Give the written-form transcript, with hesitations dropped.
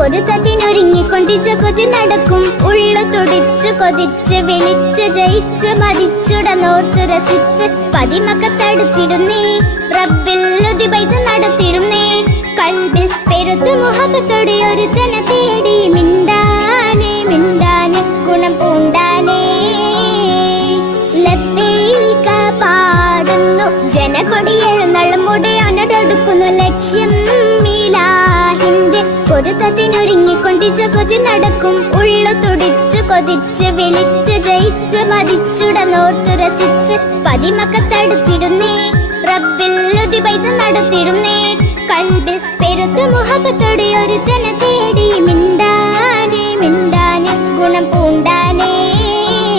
പൊരുത്തത്തിനൊരുങ്ങിക്കൊണ്ടിച്ചപതി നടക്കും. ഉള്ളു തുടിച്ചു കൊതിച്ച് വിളിച്ച് ജയിച്ച് മതിച്ചുടനോർത്തു രസിച്ച് പതിമക്കത്തടുത്തിടുന്നേ. റബ്ബിൽ ഉദിബൈത് നടത്തിടുന്നേ. കൽബിൽ പെരുത്ത് മുഹബത്തോടെ ഒരുത്തനെ തേടി മിണ്ടാനേ മിണ്ടാനേ ഗുണം പൂണ്ടാനേ. ലബ്ബൈക പാടുന്നു ജനകൊടി എഴുന്നള്ളും ഉടയോനോടൊടുക്കുന്നു ലക്ഷ്യം മീലാഹിന്റെ. പൊരുത്തത്തിനൊരുങ്ങിക്കൊണ്ടിച്ചപതി നടക്കും. ഉള്ളു തുടിച്ചു കൊതിച്ച് വിളിച്ച് ജയിച്ച് മതിച്ചുടനോർത്തു രസിച്ച് പതിമക്കത്തടുത്തിടുന്നേ. റബ്ബിൽ ഉദിബൈത് നടത്തിടുന്നേ. കൽബിൽ പെരുത്ത് മുഹബത്തോടെ ഒരുത്തനെ തേടി മിണ്ടാനേ മിണ്ടാനേ ഗുണം പൂണ്ടാനേ.